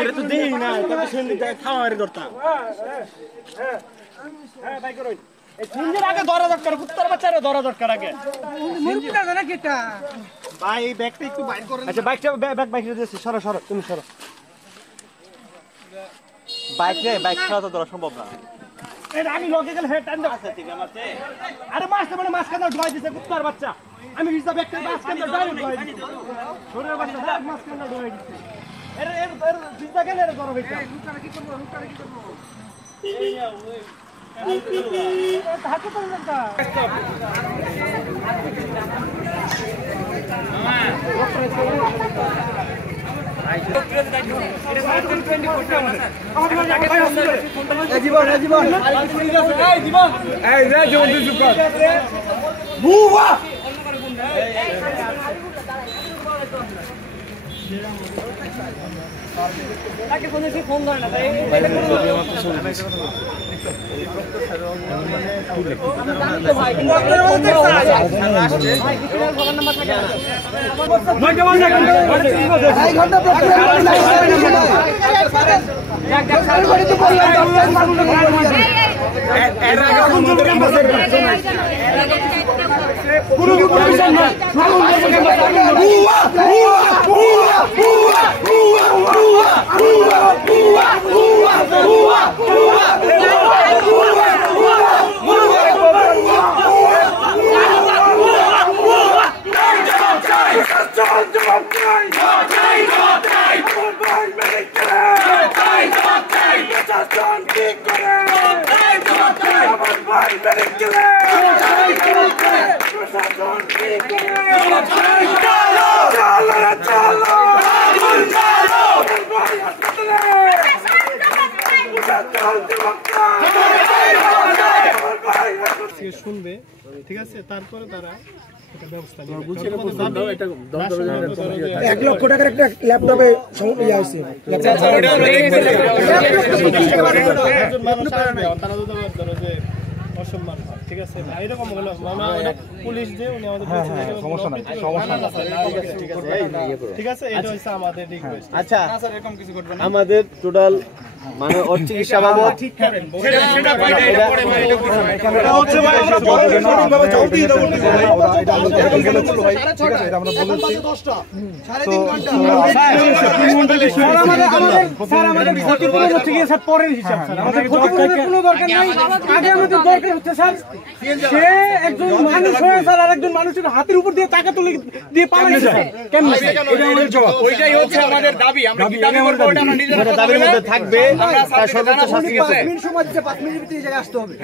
এটা তো দেই না তবে সেন্দি খাওয়ার করতাম হ্যাঁ ভাই করুন এই সিনজির আগে ধরা দরকার কুত্তার বাচ্চারে ধরা দরকার আগে মুরগিটা জানা কিটা ভাই ব্যাগটা একটু বাইর করেন আচ্ছা বাইকটা ব্যাগ বাইরে দিয়েছি সরো সরো তুমি সরো বাইক ছাড়া তো ধরা সম্ভব না এটা আমি লগে গেলে হেড টাইম আছে ঠিক আছে আরে মাছ কাটা ঢোয়াই দিছে কুত্তার বাচ্চা আমি হিসাব একটা মাছ কাটা ডাইরেক্ট ঢোয়াই দিছি ছোটর বাচ্চা ডাইরেক্ট মাছ কাটা ঢোয়াই দিছি এর জিন্দা গেলে এর ধরা হইছে হুকারে কি করব এই না ওই হাতে পড়ে না তাকে ফোন এসে ফোন ধরে না তাই শুনবে ঠিক আছে তারপরে তারা ব্যবস্থা নেবে 1 লক্ষ টাকার একটা ল্যাপটপে ইয়ে আছে অসম্মান ঠিক আছে এরকম হলো পুলিশ দিয়ে উনি আমাদের ঠিক আছে এটা হচ্ছে আমাদের রিকোয়েস্ট আচ্ছা এরকম কিছু করবে না আমাদের টোটাল মানে ওর চিকিৎসা বাবদ ঠিক করেন সেটা বাইরে পড়ে এটা হচ্ছে ভাই আমরা সঠিকভাবে জবাব দিয়ে দেব এটা আমরা ভাই ঠিক আছে এটা আমরা বলেছি 3.5 ঘন্টা স্যার আমাদের ক্ষতিপূরণ হচ্ছে কি স্যার পরের হিসাব স্যার আমাদের ক্ষতিপূরণের কোনো দরকার নাই আগে আমাদের দরকার হচ্ছে স্যার সে একজন মানুষ হয়ে স্যার আরেকজন মানুষের হাতের উপর দিয়ে টাকা তুলে দিয়ে পালাইছে কেন এটা আমাদের জবাব ওইটাই হচ্ছে আমাদের দাবি আমরা কি দাবি করব ওটা আমরা নিজেরা দাবির মধ্যে থাকবে আমরা সর্বোচ্চ শাস্তি 5 মিনিট সময় দিতে 5 মিনিটের ভিতরে এই জায়গায় আসতে হবে